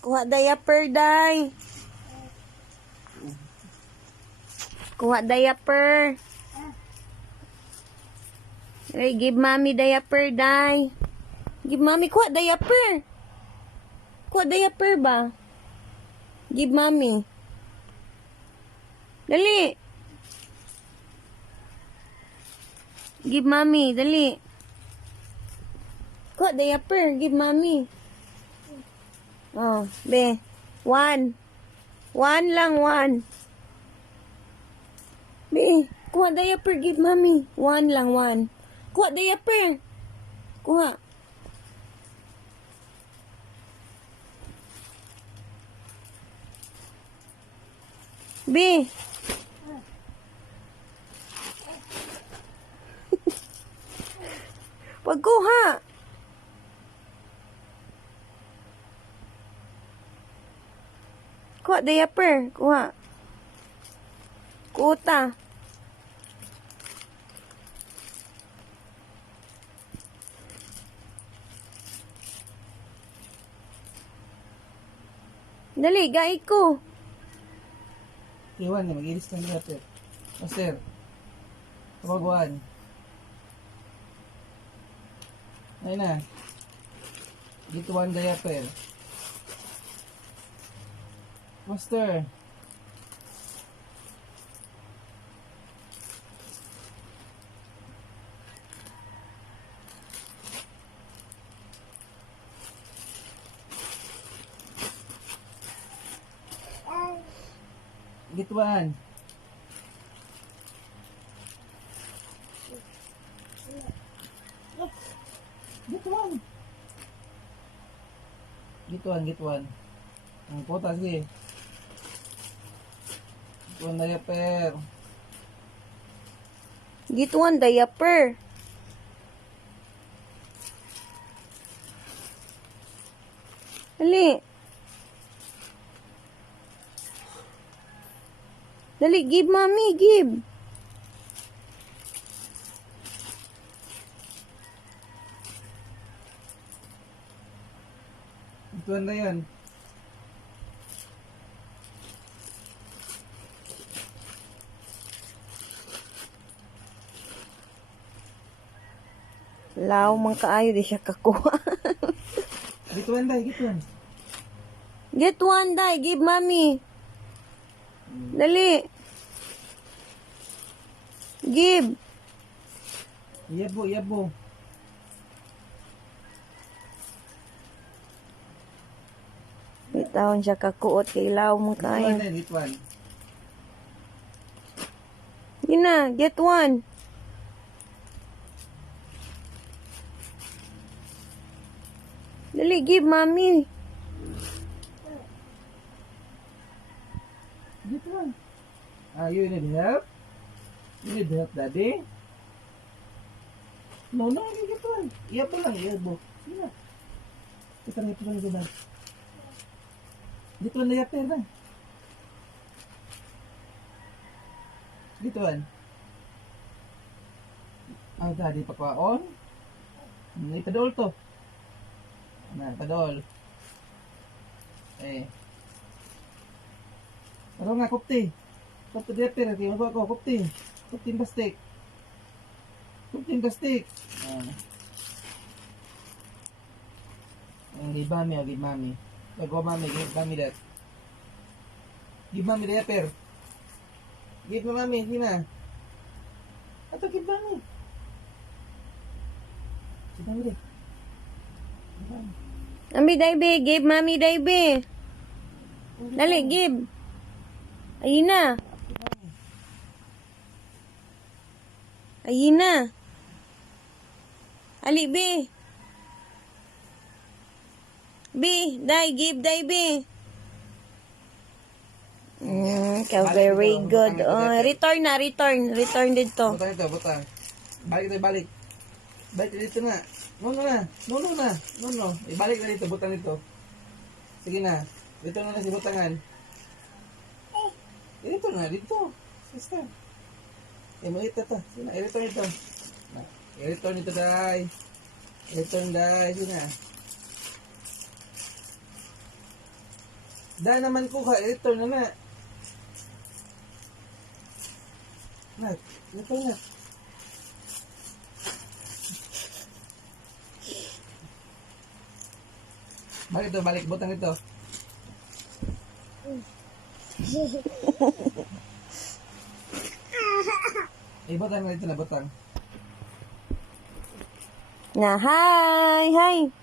Kuha diaper, day. Kuha diaper. Hey, give mommy diaper, day. Give mommy, kuha diaper. Kuha diaper ba? Give mommy. Dali. Give mommy, dali. Kuha diaper, give mommy. Oh, be. One. One lang, one. Be, kuha diaper, give mommy. One lang, one. Kuha diaper. Kuha. Be. Pagkuha. Kuha diaper. Kuha. Kuta. Dali, gai ko. Iwan na, mag-ilis ka na natin. Master, tumagwan. Ayun na. Dito one diaper. Master. Get one. Get one. Get one, get one. Ang puta, sige. Get one diaper. Get one diaper. Dali. Dali, give mommy, give. Get one na yan. Lao man kaayo di siya kakuha. Get one, day, get one. Get one, day, give mommy. Dali. Give. Yabo, yabo. Bitawon siya kakuot kay lao man Get one, kaayo. day, get one. Gina, get one. Dali, give mommy. Get one. You need help? You need help, daddy? No, get one. Yabo lang, yabo. Sige na. Kita na ito lang ito na. Get one na yaper na. Get one. Ang daddy pakwaon. Ipadol to. Na, padol. Ano nga, kupti. Kupti diaper. Kaya magawa ko, kupti. Kupti bastik. Kupti bastik. Give mami, give mami. Go mami, give mami that. Give mami diaper. Give mami, hindi na. Ato, give mami. Give mami deh. Give mami. Ambi, daibe, give mommy, daibe. Dali, give. Ayun na. Ayun na. Ali, be. Be, dai, give, dai, be. Very good. Return na, return. Return dito. Butang ito, butang. Balik tayo, balik. Balik dito na. No na. No. Ibalik na dito, butang dito. Sige na. Dito na si butangan. Dito na, dito. Sister. Maliit na to. Sige na, i-return ito. I-return ito, day. I-return, day. Sige na. Dahil naman ko ka, return na na. Nak, return na. Balik ito, balik. Butang ito. Butang na ito na, butang. Na, hi! Hi!